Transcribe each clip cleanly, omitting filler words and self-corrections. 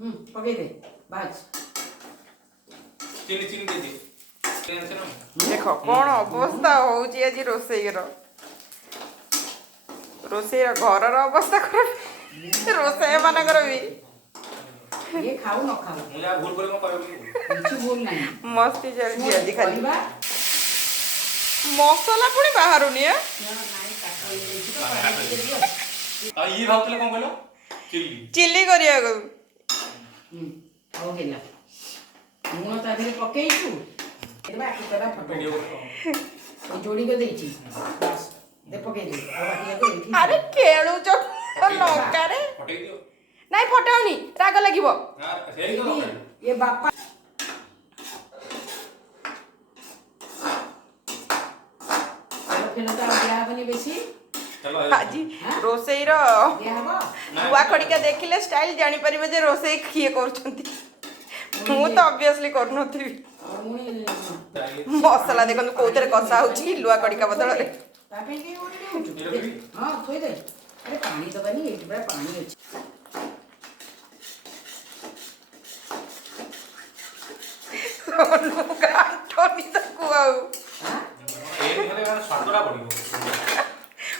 पकई दे बाज चीनी चीनी दे दे टेंशन ना देख कौन अवस्था होची आज रोसेईर घर अवस्था खराब रोसे मानकर भी ये खाऊ न खाऊ मुझे भूल करे मैं कहबो कुछ भूल नहीं मस्ती चलती आज खाली परिबा मसला पुणी बाहर नहीं है आ ये भावतले कोन कहलो चिल्ली चिल्ली करिया हो गेला लुण ता देरे पकेइछु एबा आकि तोरा फटो वीडियो ओ जोड़ी के देछि बस दे पकेइ दे आ बाकी को एठी अरे केळू जो लंका रे फटई दियो नहीं फटाउनी राग लागिबो हां सेही तो ये बापा खेलता बिया बनी बेसी चलो आज रोसेईर बिया हबो नुआ खड़िका देखिले स्टाइल जानी परिबे जे रोसेई किए करछंती मु तो ऑब्वियसली करनथि मुनी मसला देखंतु कोतरे कसा होची लुआ खड़िका बदल रे तापे के ओडी देउछु हां सोई दे अरे पानी तो बनी एठी बड़ा पानी अछि सोनू गांठनी तो कुआऊ हां ए माने स्वादरा पड़िबो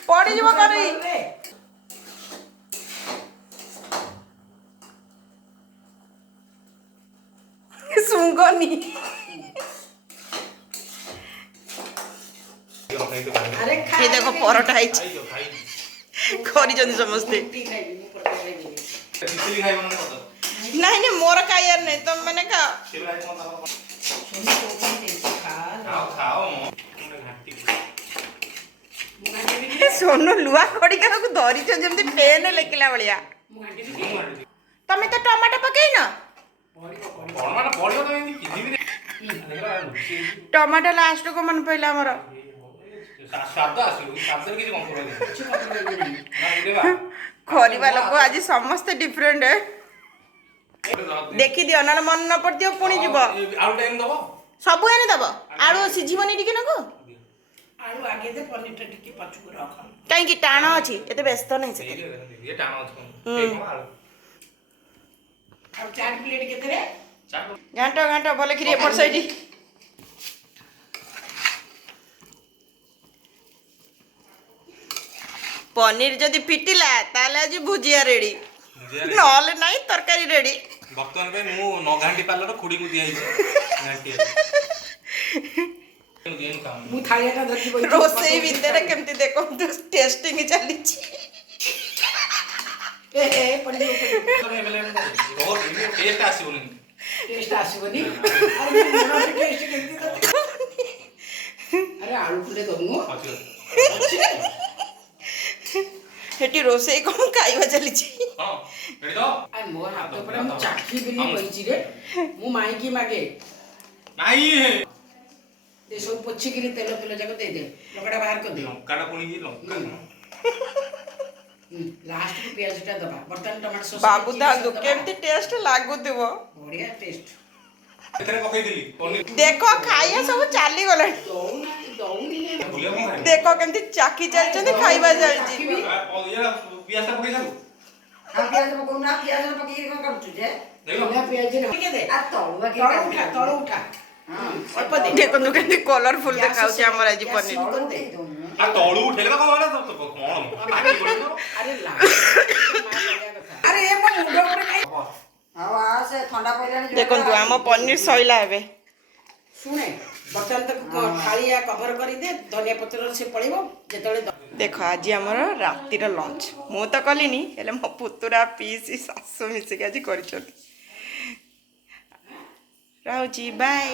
पड़ी जीव करी सुंगनी अरे ये देखो परोटा है खाई दो खाई करी जन समझते चिल्ली खाई मन मत नहीं नहीं मोर खाइयार नहीं तुम मैंने खा चिल्ली खाई मन खा खाओ खाओ मो घाटी सोनू लुआ खड़िका को धरी छ जेमती पेन लेकिला बलिया तमे तो टमाटो पकई ना कौन माने पड़ियो तो एंदी किछि भी देखला टमाटो लास्ट को मन पइला हमर स्वाद आसिलो स्वाद किछि कम करे ना देबा खरीबा लोक आज समस्त डिफरेंट है देखी दियो ना मन न पड़तियो पुणी जीव आउ टाइम दबो सब एने दब आलू सिझिबनी टिके नको आलू आगे दे पनीर टिके पछु रख काई की टाण अछि एते व्यस्त नहीं से ये टाणो छ आलू अब 4 प्लेट केते रे घांटो घांटो बोले खिरी एपट साइडी पनीर जदि फिटिला ताले आज भुजिया रेडी नहले नहीं तरकारी रेडी बर्तमान पे मु नगांटी पार्लर खुडी को दिया हिचे घांटी मु थालिया का धरती बोल रोसेई भितर केमती देखो टेस्टिंग चली ए पनीर टेस्ट आसीबोनी टेस्ट आसीबनी अरे मोर टेस्ट केमती अरे आलू फुले दमु हेटी रोसेई कम खाइबा चली हां रेडी दो आ मोर हाथ पर मु चाखी बिनी बइची रे मु माई की मागे नाही ते सब पोछि किनी तेल तेल जाक दे दे लकड़ा बाहर कर दे लंकाडा पुणी लंका लास्ट को प्याज टा दबा बर्तन टमाटर सॉस बाबू दादू केमती टेस्ट लागुथिबो बढ़िया टेस्ट एथरे पकई दिली पनीर देखो खाइया सब चाली गला दौनी भुलिया मो खाई देखो केमती चाकी चलचंदी खाइबा चलची ये पियास पकई साबु हां प्याज पको ना प्याज पकी के कर छु जे देखो ना प्याज ना के दे आ तळुआ के तळु उठा हां अल्प दे देखो केमती कलरफुल देखाउची हमर आज पनीर कर दे आ तळू उठेले कोन होला तो कोन माटी पड़िनो अरे ला अरे ए मो मुंडो पर खाई हां से ठंडा पइलानी देखो हम पनीर सइला हेबे सुने बर्तन तक थालिया कवर करी दे धनिया पत्र से पड़िबो जेतले देखो आज हमर रातिर लंच मु तो कलिनी हेले मो पुतुरा पीसी सासु मिसे के आज करछथि राउची बाय।